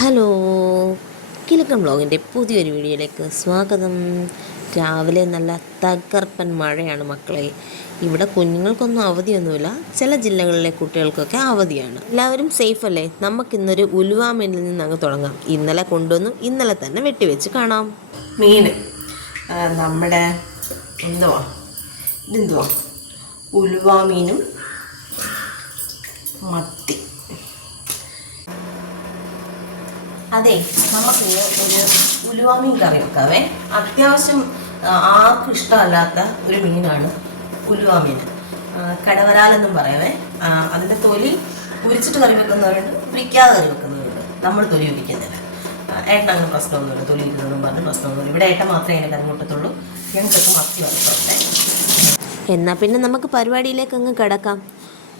Hello. കിലക്കം ബ്ലോഗിന്റെ പുതിയൊരു വീഡിയോയിലേക്ക് സ്വാഗതം. രാവിലെ നല്ല തകർപ്പൻ മഴയാണ് മക്കളെ. ഇവിടെ കുഞ്ഞുങ്ങൾക്കൊന്നും അവധിയൊന്നുമില്ല. ചില ജില്ലകളിലെ കുട്ടികൾക്കൊക്കെ അവധിയാണ്. എല്ലാവരും സേഫ് അല്ലേ നമുക്കിന്നൊരു ഉൽവാമയിൽ നിന്ന് അങ്ങ് തുടങ്ങാം. ഇന്നലെ കൊണ്ടുവന്നു ഇന്നലെ തന്നെ വെട്ടിവെച്ച് കാണാം. മീൻ നമ്മുടെ എന്തുവാ? ഇതെന്തുവാ? ഉലുവ മീനും മത്തി. അതെ നമുക്ക് ഒരു ഉലുവ മീൻ കറി വെക്കാവേ. അത്യാവശ്യം ആർക്കും ഇഷ്ടമല്ലാത്ത ഒരു മീനാണ് ഉലുവ മീൻ ആ, കടവരാലെന്നും പറയാവേ. അതിന്റെ തൊലി ഉരിച്ചിട്ട് കറി വെക്കുന്നവരുണ്ട് ഉരിക്കാതെ കറി വെക്കുന്നവരുണ്ട്. നമ്മൾ തൊലി ഉരിക്കുന്നില്ല ഏട്ടൻ അങ്ങനെ പ്രശ്നമൊന്നുമില്ല. തൊലി ഉരിക്കുന്നതും പറഞ്ഞ് പ്രശ്നമൊന്നുമില്ല. ഇവിടെ ഏട്ടൻ മാത്രമേ അതിനെ കറി കൂട്ടത്തുള്ളൂ ഞങ്ങൾക്കൊക്കെ മത്തി വന്നിട്ടുണ്ട് എന്നാൽ പിന്നെ നമുക്ക് പരിപാടിയിലേക്ക് അങ്ങ് കിടക്കാം.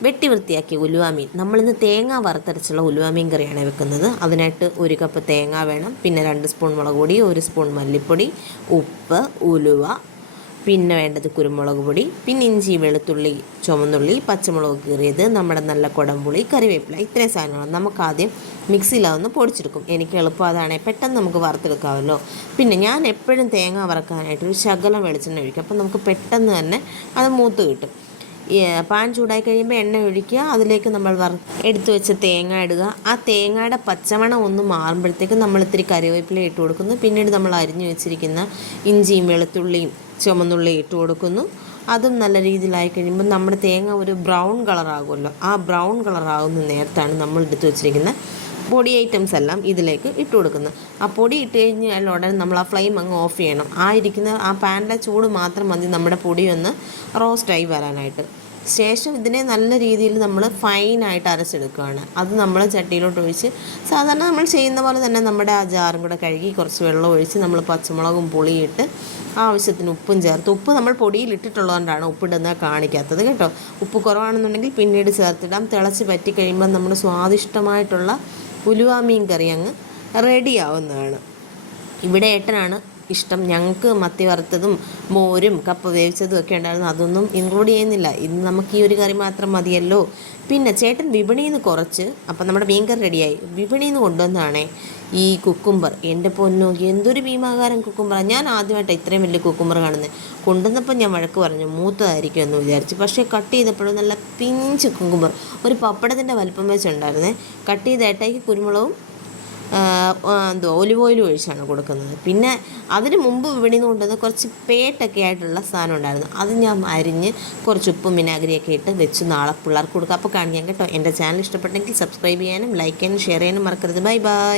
വെട്ടി വൃത്തിയാക്കി ഉലുവാമീൻ. നമ്മളിന്ന് തേങ്ങ വറുത്തരച്ചുള്ള ഉലുവാമീൻ കറിയാണ് വെക്കുന്നത്. അതിനായിട്ട് ഒരു കപ്പ് തേങ്ങ വേണം. പിന്നെ രണ്ട് സ്പൂൺ മുളക് പൊടി ഒരു സ്പൂൺ മല്ലിപ്പൊടി ഉപ്പ് ഉലുവ പിന്നെ വേണ്ടത് കുരുമുളക് പൊടി പിന്നെ ഇഞ്ചി വെളുത്തുള്ളി ചുമന്നുള്ളി പച്ചമുളക് കീറിയത് നമ്മുടെ നല്ല കുടംപുളി കറിവേപ്പില ഇത്രയും സാധനങ്ങൾ നമുക്ക് ആദ്യം മിക്സിയിലാവുന്ന പൊടിച്ചെടുക്കും. എനിക്ക് എളുപ്പം അതാണ് പെട്ടെന്ന് നമുക്ക് വറുത്തെടുക്കാമല്ലോ. പിന്നെ ഞാൻ എപ്പോഴും തേങ്ങ വറക്കാനായിട്ട് ഒരു ശകലം വെളിച്ചെണ്ണ ഒഴിക്കും. അപ്പം നമുക്ക് പെട്ടെന്ന് തന്നെ അത് മൂത്ത് കിട്ടും. പാൻ ചൂടായി കഴിയുമ്പോൾ എണ്ണ ഒഴിക്കുക. അതിലേക്ക് നമ്മൾ വറ എടുത്തു വെച്ച തേങ്ങ ഇടുക. ആ തേങ്ങയുടെ പച്ചമണം ഒന്ന് മാറുമ്പോഴത്തേക്കും നമ്മൾ ഇത്തിരി കറിവേപ്പില ഇട്ട് കൊടുക്കുന്നു. പിന്നീട് നമ്മൾ അരിഞ്ഞു വെച്ചിരിക്കുന്ന ഇഞ്ചിയും വെളുത്തുള്ളിയും ചുമന്നുള്ളി ഇട്ട് കൊടുക്കുന്നു. അതും നല്ല രീതിയിലായി കഴിയുമ്പോൾ നമ്മുടെ തേങ്ങ ഒരു ബ്രൗൺ കളറാകുമല്ലോ. ആ ബ്രൗൺ കളറാകുന്ന നേരത്താണ് നമ്മൾ എടുത്തു വെച്ചിരിക്കുന്ന പൊടി ഐറ്റംസ് എല്ലാം ഇതിലേക്ക് ഇട്ട് കൊടുക്കുന്നത് ആ പൊടി ഇട്ട് കഴിഞ്ഞാൽ ഉടനെ നമ്മൾ ആ ഫ്ലെയിം അങ്ങ് ഓഫ് ചെയ്യണം. ആ ഇരിക്കുന്ന ആ പാനിലെ ചൂട് മാത്രം മതി നമ്മുടെ പൊടി ഒന്ന് റോസ്റ്റായി വരാനായിട്ട്. ശേഷം ഇതിനെ നല്ല രീതിയിൽ നമ്മൾ ഫൈനായിട്ട് അരച്ചെടുക്കുകയാണ്. അത് നമ്മൾ ചട്ടിയിലോട്ട് ഒഴിച്ച് സാധാരണ നമ്മൾ ചെയ്യുന്ന പോലെ തന്നെ നമ്മുടെ ആ ജാറും കൂടെ കഴുകി കുറച്ച് വെള്ളം ഒഴിച്ച് നമ്മൾ പച്ചമുളകും പുളിയിട്ട് ആവശ്യത്തിന് ഉപ്പും ചേർത്ത് ഉപ്പ് നമ്മൾ പൊടിയിൽ ഇട്ടിട്ടുള്ളതുകൊണ്ടാണ് ഉപ്പിടുന്നത് കാണിക്കാത്തത് കേട്ടോ. ഉപ്പ് കുറവാണെന്നുണ്ടെങ്കിൽ പിന്നീട് ചേർത്തിടാം. തിളച്ച് പറ്റി കഴിയുമ്പോൾ നമ്മുടെ സ്വാദിഷ്ടമായിട്ടുള്ള ഉലുവ മീൻ കറി അങ്ങ് റെഡിയാവുന്നതാണ് ഇവിടെ ഏട്ടനാണ് ഇഷ്ടം. ഞങ്ങൾക്ക് മത്തി വറുത്തതും മോരും കപ്പ വേവിച്ചതും ഒക്കെ ഉണ്ടായിരുന്നു. അതൊന്നും ഇൻക്ലൂഡ് ചെയ്യുന്നില്ല. ഇന്ന് നമുക്ക് ഈ ഒരു കറി മാത്രം മതിയല്ലോ. പിന്നെ ചേട്ടൻ വിപണിയിൽ നിന്ന് കുറച്ച് അപ്പം നമ്മുടെ മീൻകറി റെഡിയായി വിപണിയിൽ നിന്ന് കൊണ്ടുവന്നതാണേ. ഈ കുക്കുംബർ എന്റെ പൊന്നോ എന്തൊരു ഭീമാകാരം കുക്കുംബറാണ് ഞാൻ ആദ്യമായിട്ടാണ് ഇത്രയും വലിയ കുക്കുംബർ കാണുന്നത് കൊണ്ടുവന്നപ്പോൾ ഞാൻ വഴക്ക് പറഞ്ഞു മൂത്തതായിരിക്കും എന്ന് വിചാരിച്ചു. പക്ഷേ കട്ട് ചെയ്തപ്പോഴും നല്ല പിഞ്ച് കുക്കുംബർ. ഒരു പപ്പടത്തിന്റെ വലിപ്പം വെച്ചുണ്ടായിരുന്നേ. കട്ട് ചെയ്ത ഏട്ടായിക്ക് കുരുമുളകും എന്തോ ഒലിവ് ഓയിലും ഒഴിച്ചാണ് കൊടുക്കുന്നത്. പിന്നെ അതിന് മുമ്പ് ഇവിടെ നിന്ന് കൊണ്ടുവന്ന കുറച്ച് പേട്ടൊക്കെ ആയിട്ടുള്ള സാധനം ഉണ്ടായിരുന്നു. അത് ഞാൻ അരിഞ്ഞ് കുറച്ച് ഉപ്പും വിനാഗിരിയൊക്കെ ഇട്ട് വെച്ച് നാളെ പിള്ളേർക്ക് കൊടുക്കാം. അപ്പോൾ കാണിക്കാം കേട്ടോ. എന്റെ ചാനൽ ഇഷ്ടപ്പെട്ടെങ്കിൽ സബ്സ്ക്രൈബ് ചെയ്യാനും ലൈക്ക് ചെയ്യാനും ഷെയർ ചെയ്യാനും മറക്കരുത്. Bye bye.